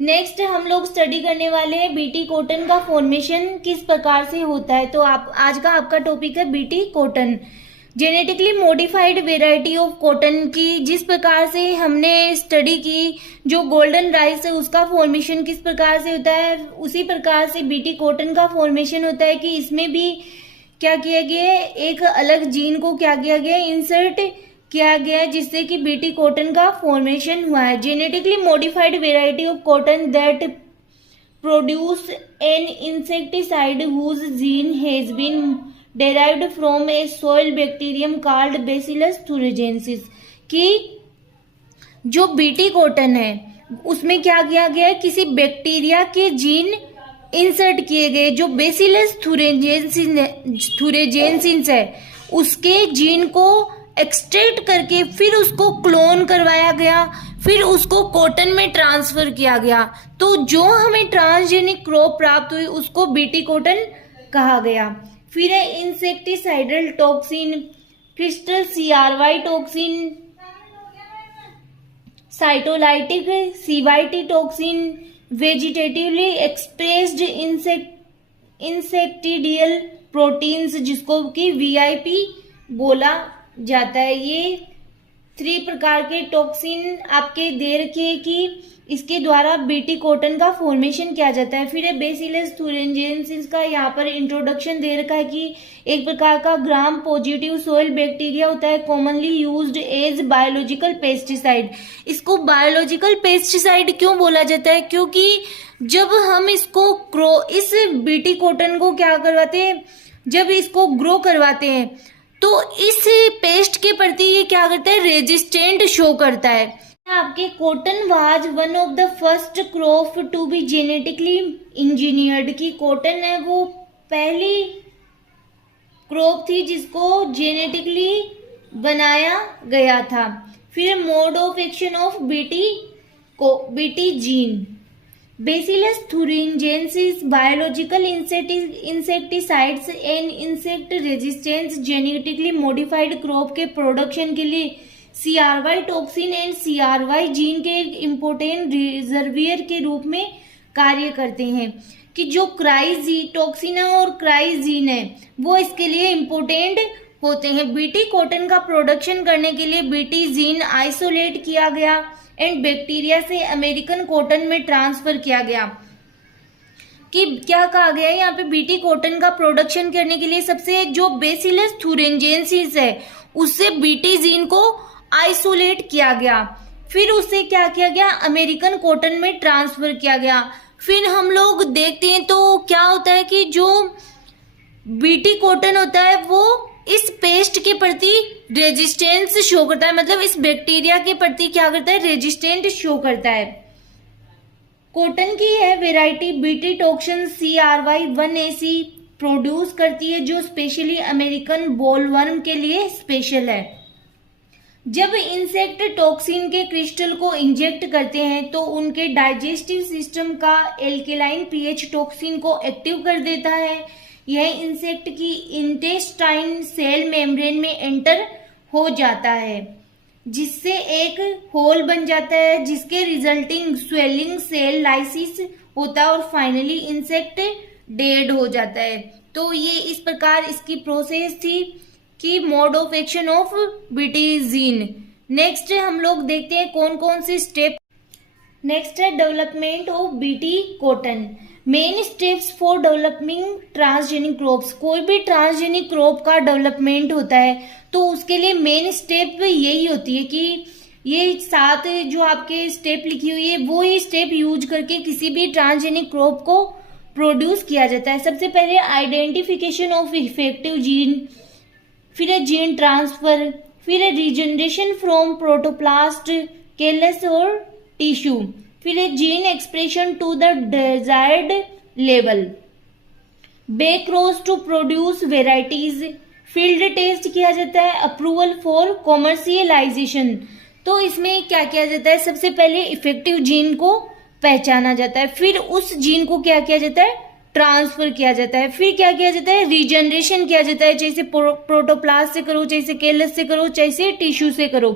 Next हम लोग study करने वाले हैं बीटी कॉटन का फॉर्मेशन किस प्रकार से होता है। तो आप आज का आपका टॉपिक है BT cotton, genetically modified variety of cotton की जिस प्रकार से हमने स्टडी की, जो गोल्डन राइस है उसका फॉर्मेशन किस प्रकार से होता है, उसी प्रकार से बीटी कॉटन का फॉर्मेशन होता है कि इसमें भी क्या किया गया है, एक अलग जीन को क्या किया गया है, इंसर्ट किया गया है, जिससे कि बीटी कॉटन का फॉर्मेशन हुआ है। Genetically modified variety of cotton that produce an insecticide whose gene has been derived from a soil bacterium called Bacillus thuringiensis। कि जो बीटी कॉटन है उसमें क्या किया गया है, किसी बैक्टीरिया के जीन इंसर्ट किए गए, जो बेसिलस थुरेजेंसिस है उसके जीन को एक्सट्रैक्ट करके फिर उसको क्लोन करवाया गया, फिर उसको कॉटन में ट्रांसफर किया गया। तो जो हमें ट्रांसजेनिक क्रॉप प्राप्त हुई उसको बीटी कॉटन कहा गया। फिर है insecticidal toxin, crystal CRY toxin, cytolytic CYT toxin, vegetatively expressed insecticidal proteins जिसको कि VIP बोला जाता है। ये 3 प्रकार के टॉक्सिन आपके दे रखे हैं कि इसके द्वारा बीटी कॉटन का फॉर्मेशन किया जाता है। फिर है बेसिलस थुरिंजिएंसिस का यहाँ पर इंट्रोडक्शन दे रखा है कि एक प्रकार का ग्राम पॉजिटिव सोइल बैक्टीरिया होता है, commonly used as biological pesticide. इसको बायोलॉजिकल पेस्टिसाइड क्यों बोला जाता है, क्योंकि जब हम इसको इस बीटी कॉटन को क्या करवाते हैं, जब इसको ग्रो करवाते हैं तो इस पेस्ट के प्रति ये क्या करता है, रेजिस्टेंट शो करता है। आपके cotton was one of the first crop to be genetically engineered. की कॉटन है वो पहली क्रॉप थी जिसको जेनेटिकली बनाया गया था। फिर mode of action of BT gene, bacillus thuringiensis biological insecticides and insect resistance genetically modified crop के प्रोडक्शन के लिए CRY toxin and CRY gene के एक इम्पोर्टेंट रिजर्वियर के रूप में कार्य करते हैं। कि जो टॉक्सिन है और क्राइजीन है वो इसके लिए इम्पोर्टेंट होते हैं। बीटी कॉटन का प्रोडक्शन करने के लिए बीटी जीन आइसोलेट किया गया एंड बैक्टीरिया से अमेरिकन कॉटन में ट्रांसफर किया गया। कि क्या कहा गया है यहाँ पे, बीटी कॉटन का प्रोडक्शन करने के लिए सबसे जो बेसिलस थुरिंजिएंसिस है उससे बीटी जीन को आइसोलेट किया गया, फिर उसे क्या किया गया, अमेरिकन कॉटन में ट्रांसफर किया गया। फिर हम लोग देखते हैं तो क्या होता है कि जो बीटी कॉटन होता है वो इस पेस्ट के प्रति रेजिस्टेंस शो करता है, मतलब इस बैक्टीरिया के प्रति क्या करता है, रेजिस्टेंट शो करता है। कॉटन की है variety BT toxin CRY 1AC produce करती है, जो स्पेशली अमेरिकन बोलवर्म के लिए स्पेशल है। जब इंसेक्ट टॉक्सिन के क्रिस्टल को इंजेक्ट करते हैं तो उनके डाइजेस्टिव सिस्टम का एल्केलाइन pH टॉक्सिन को एक्टिव कर देता है। यह इंसेक्ट की इंटेस्टाइन सेल मेम्ब्रेन में एंटर हो जाता है, जिससे एक होल बन जाता है, जिसके रिजल्टिंग स्वेलिंग सेल लाइसिस होता है और फाइनली इंसेक्ट डेड हो जाता है। तो ये इस प्रकार इसकी प्रोसेस थी कि mode of action of BT gene. Next हम लोग देखते हैं कौन कौन से स्टेप। नेक्स्ट है development of BT cotton. Main steps for developing transgenic crops. कोई भी ट्रांसजेनिक क्रॉप का डेवलपमेंट होता है तो उसके लिए मेन स्टेप यही होती है कि ये 7 जो आपके स्टेप लिखी हुई है वो ये स्टेप यूज करके किसी भी ट्रांसजेनिक क्रॉप को प्रोड्यूस किया जाता है। सबसे पहले आइडेंटिफिकेशन ऑफ इफेक्टिव जीन, फिर है जीन ट्रांसफर, फिर है रीजनरेशन फ्रॉम प्रोटोप्लास्ट, केलस और टिश्यू, फिर है gene expression to the desired level, back cross to produce varieties, field test किया जाता है, अप्रूवल फॉर कॉमर्शियलाइजेशन। तो इसमें क्या किया जाता है, सबसे पहले इफेक्टिव जीन को पहचाना जाता है, फिर उस जीन को क्या किया जाता है, ट्रांसफर किया जाता है, फिर क्या किया जाता है, रीजनरेशन किया जाता है, जैसे प्रोटोप्लास्ट से करो, जैसे केलस से करो, जैसे टिश्यू से करो,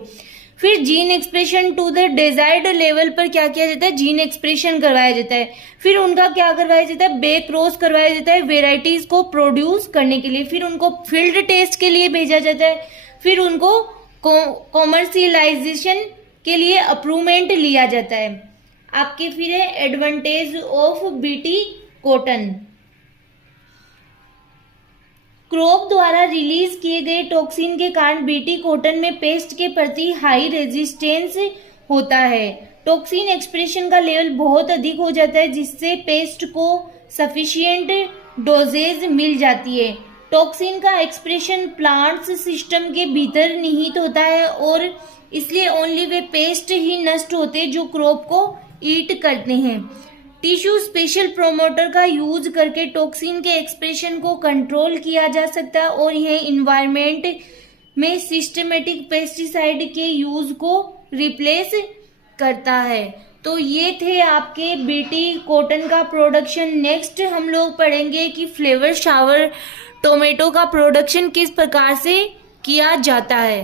फिर gene expression to the desired level पर क्या किया जाता है, जीन एक्सप्रेशन करवाया जाता है। फिर उनका क्या करवाया जाता है, बैक क्रॉस करवाया जाता है वेराइटीज को प्रोड्यूस करने के लिए। फिर उनको फील्ड टेस्ट के लिए भेजा जाता है। फिर उनको कॉमर्शियलाइजेशन के लिए अप्रूवमेंट लिया जाता है। आपके फिर है advantage of BT cotton. Crop द्वारा रिलीज किए गए टॉक्सिन के कारण बीटी कॉटन में पेस्ट के प्रति हाई रेजिस्टेंस होता है। टॉक्सिन एक्सप्रेशन का लेवल बहुत अधिक हो जाता है, जिससे पेस्ट को सफिशिएंट डोजेज मिल जाती है। टॉक्सिन का एक्सप्रेशन प्लांट्स सिस्टम के भीतर निहित होता है और इसलिए ओनली वे पेस्ट ही नष्ट होते हैं जो क्रॉप को ईट करते हैं। टिश्यू स्पेशल प्रोमोटर का यूज करके टॉक्सिन के एक्सप्रेशन को कंट्रोल किया जा सकता है और यह इन्वायरमेंट में सिस्टमेटिक पेस्टिसाइड के यूज को रिप्लेस करता है। तो ये थे आपके बीटी कॉटन का प्रोडक्शन। नेक्स्ट हम लोग पढ़ेंगे कि फ्लेवर शावर टोमेटो का प्रोडक्शन किस प्रकार से किया जाता है।